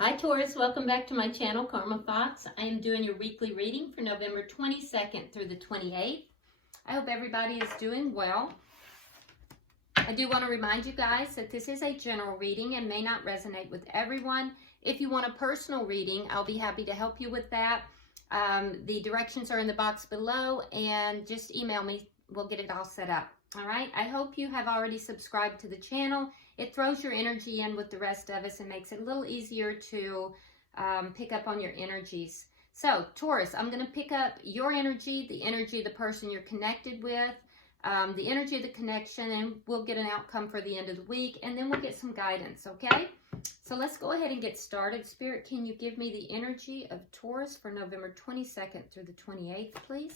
Hi Taurus, welcome back to my channel, Karma Thoughts. I am doing your weekly reading for November 22nd through the 28th. I hope everybody is doing well. I do want to remind you guys that this is a general reading and may not resonate with everyone. If you want a personal reading, I'll be happy to help you with that. The directions are in the box below, and just email me. We'll get it all set up. All right, I hope you have already subscribed to the channel. It throws your energy in with the rest of us and makes it a little easier to pick up on your energies. So, Taurus, I'm going to pick up your energy, the energy of the person you're connected with, the energy of the connection, and we'll get an outcome for the end of the week, and then we'll get some guidance, okay? So let's go ahead and get started. Spirit, can you give me the energy of Taurus for November 22nd through the 28th, please?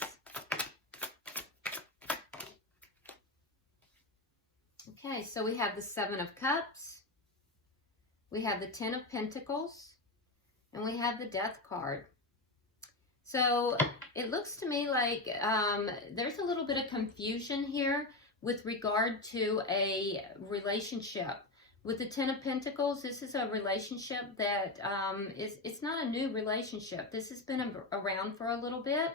Okay, so we have the Seven of Cups, we have the Ten of Pentacles, and we have the Death card. So it looks to me like there's a little bit of confusion here with regard to a relationship. With the Ten of Pentacles, this is a relationship that it's not a new relationship. This has been around for a little bit.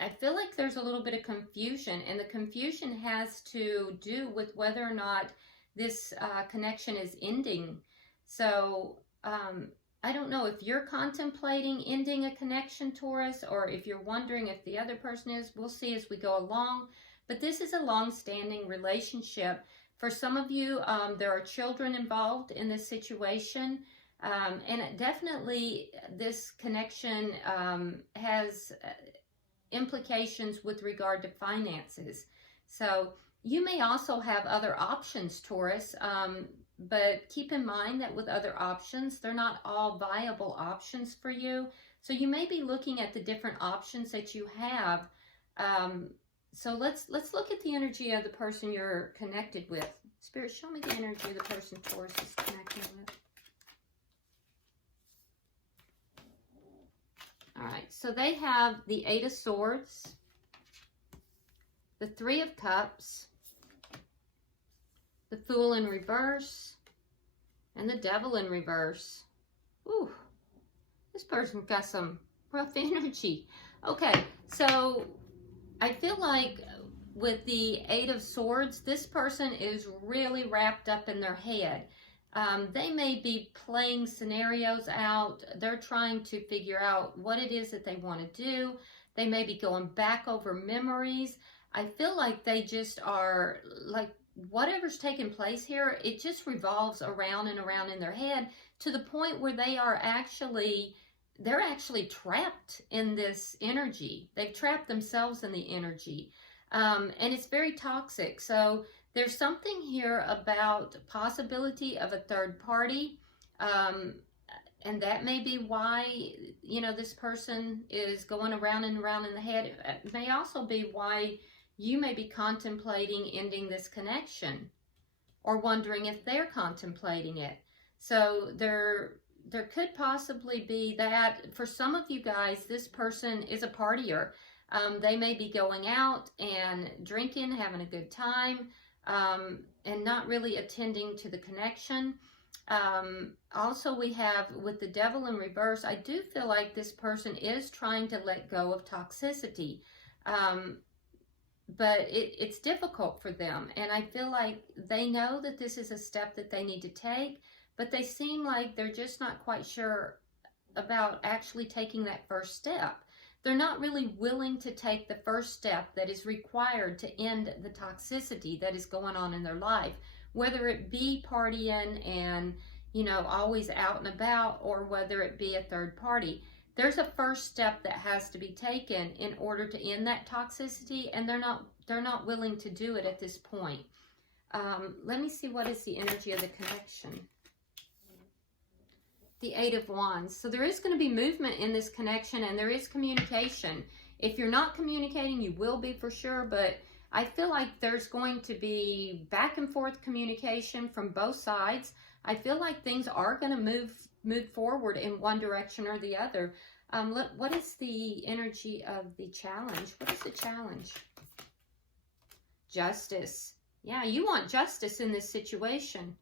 I feel like there's a little bit of confusion, and the confusion has to do with whether or not this connection is ending. So I don't know if you're contemplating ending a connection, Taurus, or if you're wondering if the other person is. We'll see as we go along. But this is a long-standing relationship. For some of you, there are children involved in this situation. And definitely this connection has implications with regard to finances. So you may also have other options, Taurus, but keep in mind that with other options, they're not all viable options for you. So you may be looking at the different options that you have. So let's look at the energy of the person you're connected with. Spirit, show me the energy of the person Taurus is connecting with. All right, so they have the Eight of Swords, the Three of Cups, the Fool in reverse, and the Devil in reverse. Ooh, this person's got some rough energy. Okay, so I feel like with the Eight of Swords, this person is really wrapped up in their head. They may be playing scenarios out. They're trying to figure out what it is that they want to do. They may be going back over memories. I feel like they just are, like, whatever's taking place here, it just revolves around and around in their head to the point where they're actually trapped in this energy. They've trapped themselves in the energy. And it's very toxic. So there's something here about possibility of a third party, and that may be why, you know, this person is going around and around in the head. It may also be why you may be contemplating ending this connection or wondering if they're contemplating it. So there could possibly be that. For some of you guys, this person is a partier. They may be going out and drinking, having a good time, and not really attending to the connection. Also, we have with the Devil in reverse, I do feel like this person is trying to let go of toxicity, but it's difficult for them, and I feel like they know that this is a step that they need to take, but they seem like they're just not quite sure about actually taking that first step. They're not really willing to take the first step that is required to end the toxicity that is going on in their life, whether it be partying and, you know, always out and about, or whether it be a third party. There's a first step that has to be taken in order to end that toxicity, and they're not willing to do it at this point. Let me see, what is the energy of the connection? The Eight of Wands. So there is going to be movement in this connection, and there is communication. If you're not communicating, you will be for sure, but I feel like there's going to be back and forth communication from both sides. I feel like things are going to move forward in one direction or the other. What is the energy of the challenge? What is the challenge? Justice. Yeah, you want justice in this situation.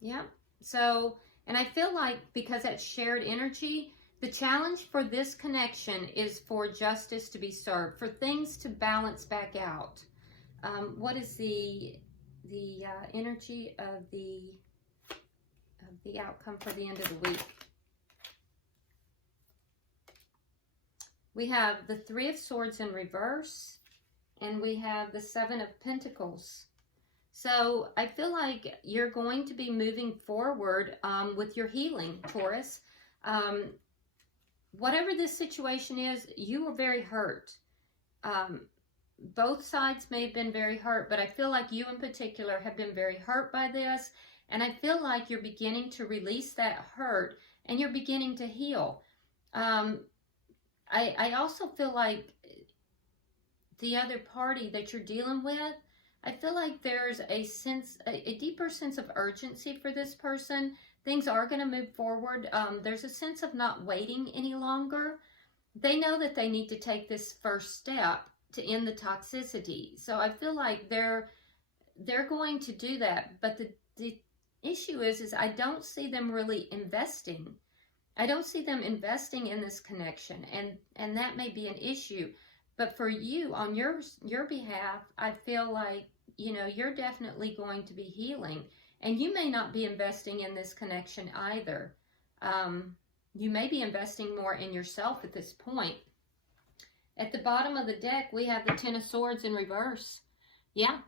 Yeah. So, and I feel like because that's shared energy, the challenge for this connection is for justice to be served, for things to balance back out. What is the energy of the outcome for the end of the week? We have the Three of Swords in reverse, and we have the Seven of Pentacles. So I feel like you're going to be moving forward with your healing, Taurus. Whatever this situation is, you were very hurt. Both sides may have been very hurt, but I feel like you in particular have been very hurt by this. And I feel like you're beginning to release that hurt and you're beginning to heal. I also feel like the other party that you're dealing with, I feel like there's a deeper sense of urgency for this person. Things are going to move forward. There's a sense of not waiting any longer. They know that they need to take this first step to end the toxicity. So I feel like they're going to do that. But the issue is I don't see them really investing. I don't see them investing in this connection, and that may be an issue. But for you, on your behalf, I feel like, you know, you're definitely going to be healing. And you may not be investing in this connection either. You may be investing more in yourself at this point. At the bottom of the deck, we have the Ten of Swords in reverse. Yeah.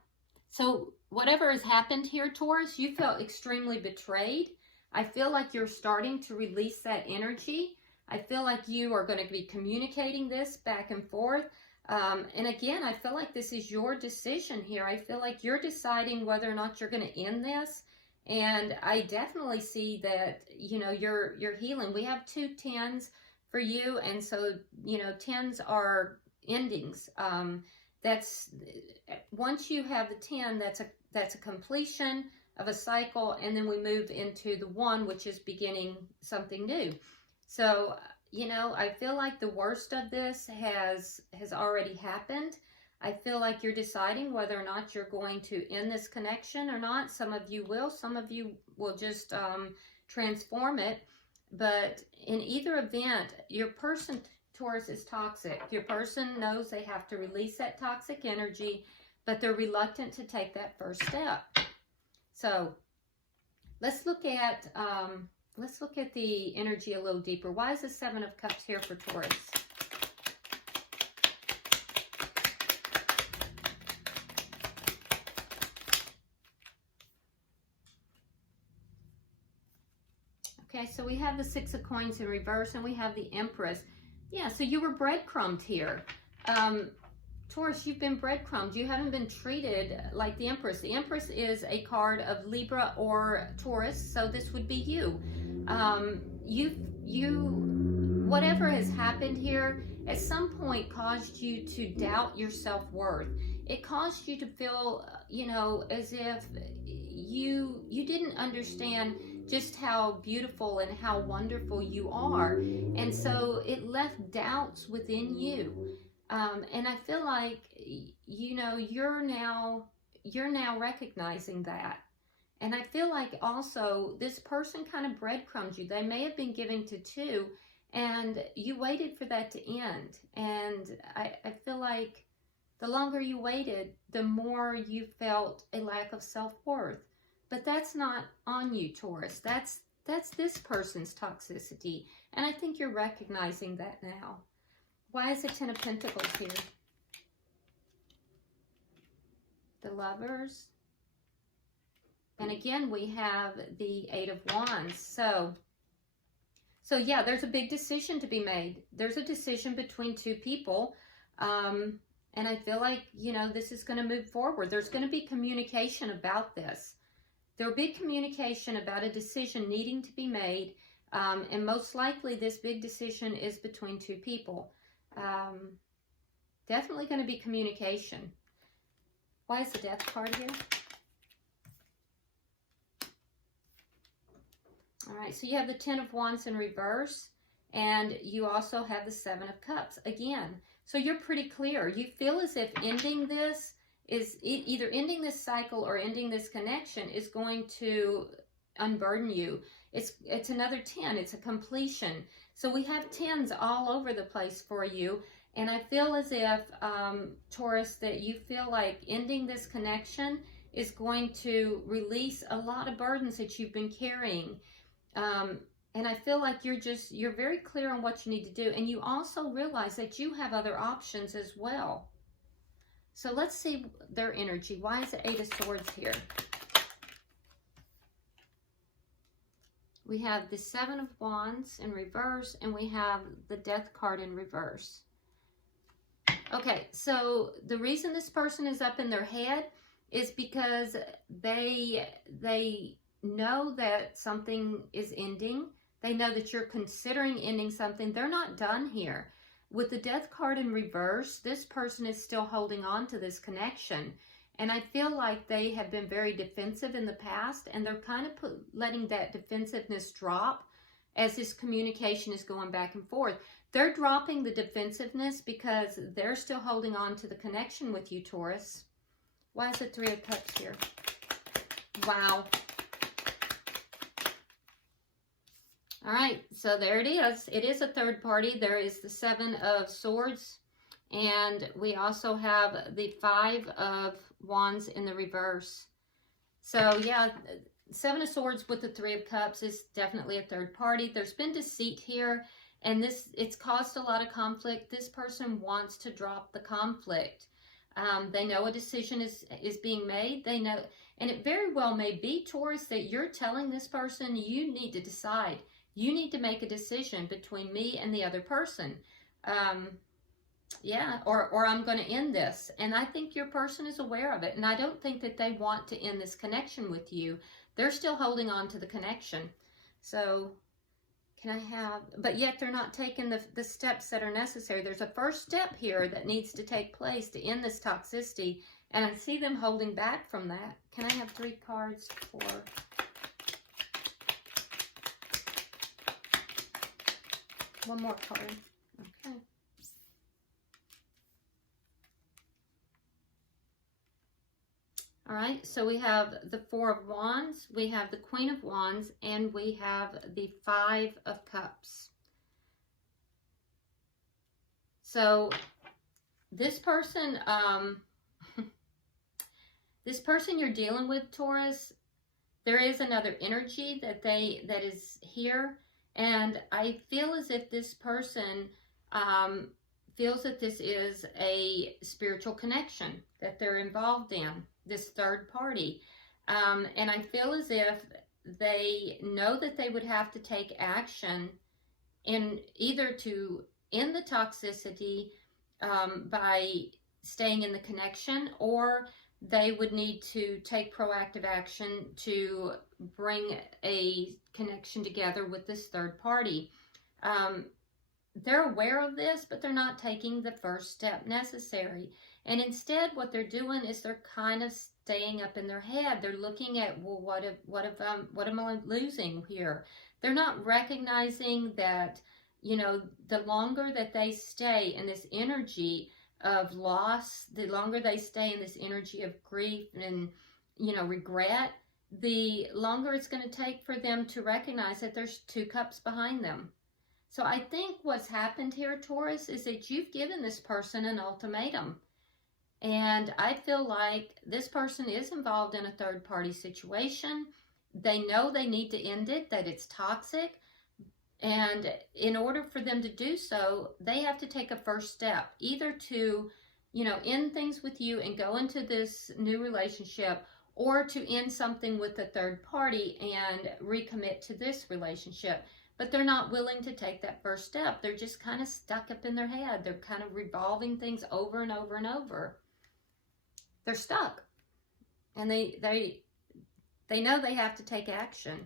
So whatever has happened here, Taurus, you felt extremely betrayed. I feel like you're starting to release that energy. I feel like you are going to be communicating this back and forth. And again, I feel like this is your decision here. I feel like you're deciding whether or not you're going to end this. And I definitely see that, you know, you're healing. We have 2 tens for you. And so, you know, tens are endings. That's once you have the 10, that's a completion of a cycle. And then we move into the 1, which is beginning something new. So, you know, I feel like the worst of this has already happened. I feel like you're deciding whether or not you're going to end this connection or not. Some of you will. Some of you will just transform it. But in either event, your person, Taurus, is toxic. Your person knows they have to release that toxic energy, but they're reluctant to take that first step. So let's look at the energy a little deeper. Why is the Seven of Cups here for Taurus? Okay, so we have the Six of Coins in reverse, and we have the Empress. Yeah, so you were breadcrumbed here. Taurus, you've been breadcrumbed. You haven't been treated like the Empress. The Empress is a card of Libra or Taurus, so this would be you. Whatever has happened here at some point caused you to doubt your self-worth. It caused you to feel, you know, as if you didn't understand just how beautiful and how wonderful you are. And so it left doubts within you. And I feel like, you know, you're now recognizing that. And I feel like also this person kind of breadcrumbed you. They may have been giving to 2, and you waited for that to end. And I feel like the longer you waited, the more you felt a lack of self-worth. But that's not on you, Taurus. That's this person's toxicity. And I think you're recognizing that now. Why is the Ten of Pentacles here? The Lovers. And again, we have the Eight of Wands. So yeah, there's a big decision to be made. There's a decision between 2 people. And I feel like, you know, this is going to move forward. There's going to be communication about this. There will be communication about a decision needing to be made. And most likely this big decision is between 2 people. Definitely going to be communication. Why is the Death card here? All right, so you have the Ten of Wands in reverse, and you also have the Seven of Cups again. So you're pretty clear. You feel as if ending this is either ending this cycle or ending this connection is going to unburden you. It's another 10. It's a completion. So we have 10s all over the place for you. And I feel as if, Taurus, that you feel like ending this connection is going to release a lot of burdens that you've been carrying. And I feel like you're very clear on what you need to do. And you also realize that you have other options as well. So let's see their energy. Why is the 8 of Swords here? We have the 7 of Wands in reverse, and we have the Death card in reverse. Okay, so the reason this person is up in their head is because they know that something is ending. They know that you're considering ending something. They're not done here. With the Death card in reverse, this person is still holding on to this connection. And I feel like they have been very defensive in the past, and they're kind of letting that defensiveness drop as this communication is going back and forth. They're dropping the defensiveness because they're still holding on to the connection with you, Taurus. Why is the 3 of Cups here? Wow. All right, so there it is. It is a third party. There is the 7 of Swords, and we also have the 5 of Wands in the reverse. So yeah, 7 of Swords with the 3 of Cups is definitely a third party. There's been deceit here, and it's caused a lot of conflict. This person wants to drop the conflict. They know a decision is being made. They know, and it very well may be, Taurus, that you're telling this person, you need to decide. You need to make a decision between me and the other person. Yeah, or I'm going to end this. And I think your person is aware of it. And I don't think that they want to end this connection with you. They're still holding on to the connection. So can I have, but yet they're not taking the steps that are necessary. There's a first step here that needs to take place to end this toxicity. And I see them holding back from that. Can I have 3 cards for... One more card. Okay. All right, so we have the 4 of Wands, we have the Queen of Wands, and we have the 5 of Cups. So this person, you're dealing with, Taurus, there is another energy that is here. And I feel as if this person feels that this is a spiritual connection that they're involved in, this third party. And I feel as if they know that they would have to take action in either to end the toxicity by staying in the connection, or they would need to take proactive action to bring a connection together with this third party. They're aware of this, but they're not taking the first step necessary. And instead, what they're doing is they're kind of staying up in their head. They're looking at, well, what am I losing here? They're not recognizing that, you know, the longer that they stay in this energy of loss, the longer they stay in this energy of grief and, you know, regret, the longer it's going to take for them to recognize that there's 2 cups behind them. So I think what's happened here, Taurus, is that you've given this person an ultimatum. And I feel like this person is involved in a third party situation. They know they need to end it, that it's toxic. And in order for them to do so, they have to take a first step, either to, you know, end things with you and go into this new relationship, or to end something with a third party and recommit to this relationship. But they're not willing to take that first step. They're just kind of stuck up in their head. They're kind of revolving things over and over and over. They're stuck. And they know they have to take action.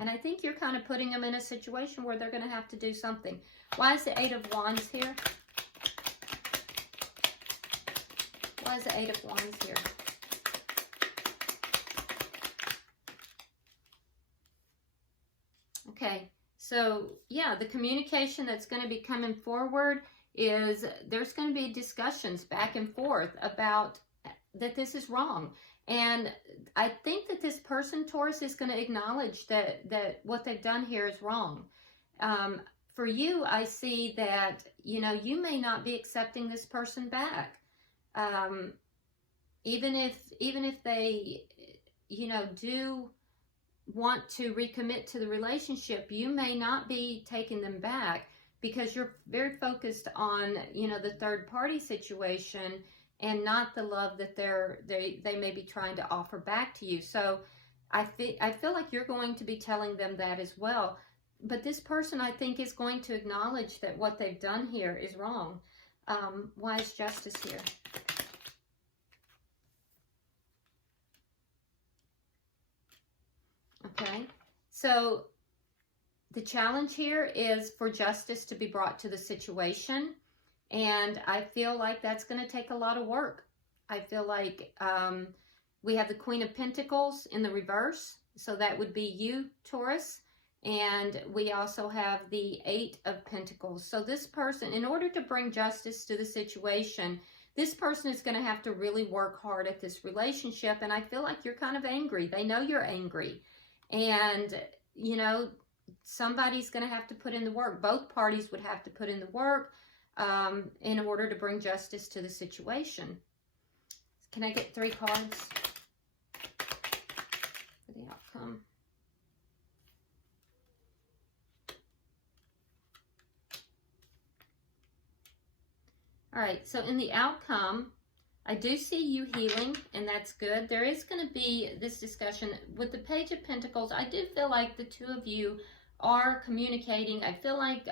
And I think you're kind of putting them in a situation where they're going to have to do something. Why is the 8 of Wands here? Why is the 8 of Wands here? Okay, so yeah, the communication that's going to be coming forward is there's going to be discussions back and forth about that this is wrong. And I think that this person, Taurus, is going to acknowledge that what they've done here is wrong. For you, I see that, you know, you may not be accepting this person back. Even if they, you know, do want to recommit to the relationship, you may not be taking them back because you're very focused on, you know, the third party situation and not the love that they may be trying to offer back to you. So I feel like you're going to be telling them that as well. But this person, I think, is going to acknowledge that what they've done here is wrong. Why is justice here? Okay, so the challenge here is for justice to be brought to the situation. And I feel like that's going to take a lot of work. I feel like we have the Queen of Pentacles in the reverse. So that would be you, Taurus. And we also have the Eight of Pentacles. So this person, in order to bring justice to the situation, this person is going to have to really work hard at this relationship. And I feel like you're kind of angry. They know you're angry. And, you know, somebody's going to have to put in the work. Both parties would have to put in the work in order to bring justice to the situation. Can I get 3 cards for the outcome? All right, so in the outcome, I do see you healing, and that's good. There is going to be this discussion with the Page of Pentacles. I do feel like the two of you are communicating. I feel like,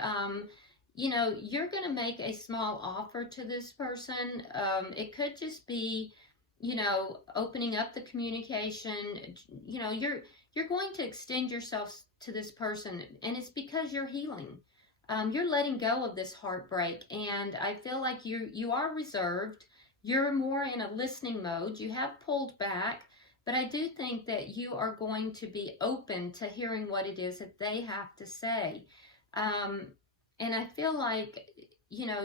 you know, you're going to make a small offer to this person. It could just be, you know, opening up the communication. You know, you're going to extend yourself to this person, and it's because you're healing. You're letting go of this heartbreak, and I feel like you are reserved. You're more in a listening mode. You have pulled back, but I do think that you are going to be open to hearing what it is that they have to say. And I feel like, you know,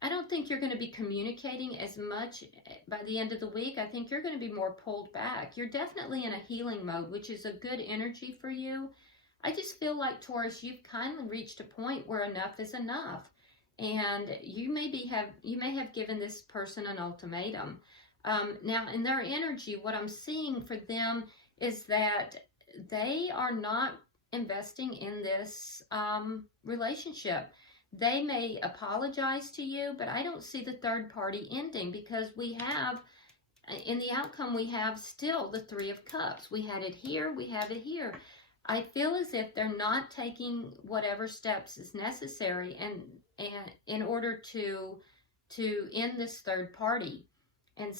I don't think you're going to be communicating as much by the end of the week. I think you're going to be more pulled back. You're definitely in a healing mode, which is a good energy for you. I just feel like, Taurus, you've kind of reached a point where enough is enough. And you may have given this person an ultimatum. Now, in their energy, what I'm seeing for them is that they are not investing in this relationship. They may apologize to you, but I don't see the third party ending, because we have, in the outcome, we have still the Three of Cups. We had it here, we have it here. I feel as if they're not taking whatever steps is necessary and in order to end this third party. And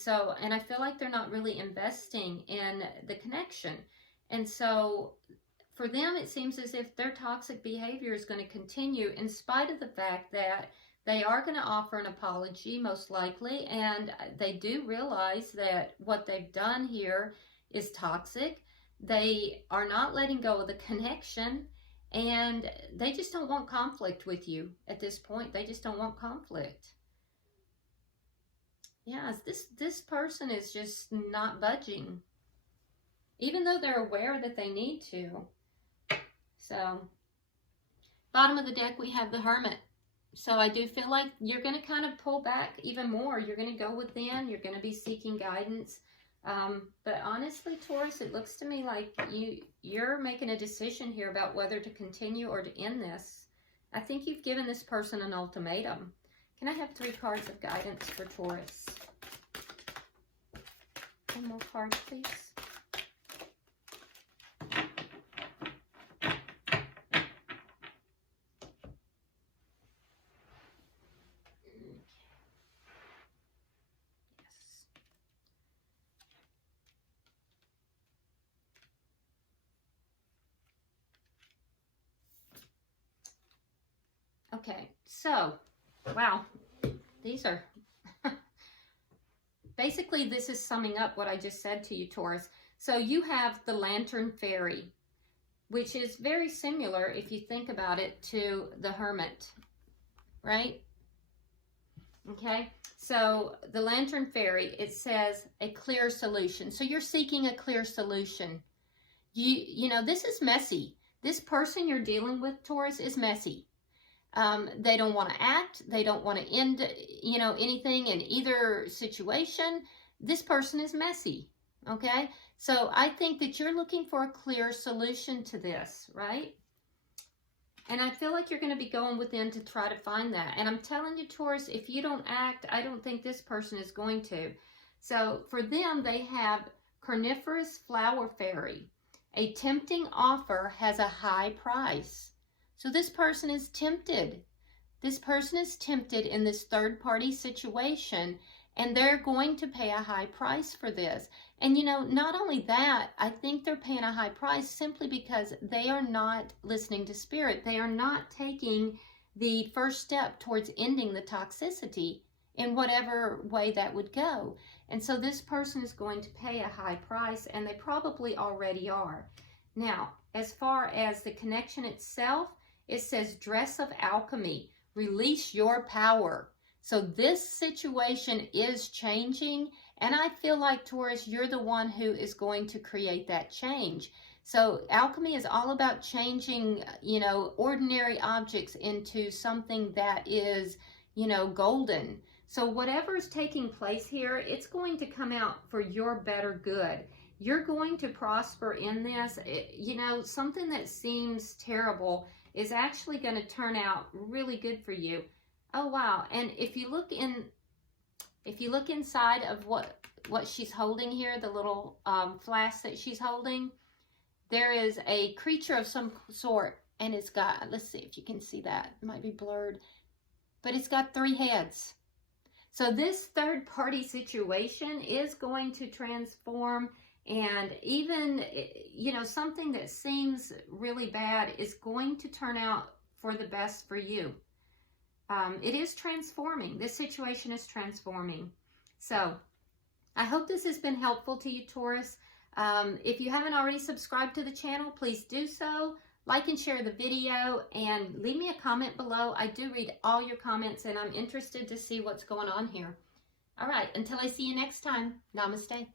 I feel like they're not really investing in the connection. And so for them, it seems as if their toxic behavior is going to continue, in spite of the fact that they are going to offer an apology, most likely, and they do realize that what they've done here is toxic. They are not letting go of the connection, and they just don't want conflict with you at this point. They just don't want conflict. Yeah, this person is just not budging, even though they're aware that they need to. So, bottom of the deck, we have the Hermit. So I do feel like you're going to kind of pull back even more. You're going to go within. You're going to be seeking guidance. But honestly, Taurus, it looks to me like you're making a decision here about whether to continue or to end this. I think you've given this person an ultimatum. Can I have 3 cards of guidance for Taurus? 1 more card, please. Okay, so, wow, these are, basically this is summing up what I just said to you, Taurus. So you have the Lantern Fairy, which is very similar, if you think about it, to the Hermit, right? Okay, so the Lantern Fairy, it says a clear solution. So you're seeking a clear solution. You know, this is messy. This person you're dealing with, Taurus, is messy. They don't want to act. They don't want to end, you know, anything in either situation. This person is messy. Okay, so I think that you're looking for a clear solution to this, right? And I feel like you're going to be going within to try to find that. And I'm telling you, Taurus, if you don't act, I don't think this person is going to. So for them, they have Carnivorous Flower Fairy. A tempting offer has a high price. So this person is tempted. This person is tempted in this third-party situation, and they're going to pay a high price for this. And, you know, not only that, I think they're paying a high price simply because they are not listening to spirit. They are not taking the first step towards ending the toxicity in whatever way that would go. And so this person is going to pay a high price, and they probably already are. Now, as far as the connection itself, it says dress of alchemy, release your power. So this situation is changing, and I feel like, Taurus, you're the one who is going to create that change. So alchemy is all about changing, you know, ordinary objects into something that is, you know, golden. So whatever is taking place here, it's going to come out for your better good. You're going to prosper in this. You know, something that seems terrible is actually going to turn out really good for you. Oh, wow. And if you look inside of what she's holding here, the little flask that she's holding, there is a creature of some sort, and it's got, let's see if you can see that. It might be blurred, but it's got 3 heads. So this third-party situation is going to transform, and even, you know, something that seems really bad is going to turn out for the best for you. It is transforming. This situation is transforming. So I hope this has been helpful to you, Taurus. If you haven't already subscribed to the channel, please do so. Like and share the video, and leave me a comment below. I do read all your comments, and I'm interested to see what's going on here. All right, until I see you next time, namaste.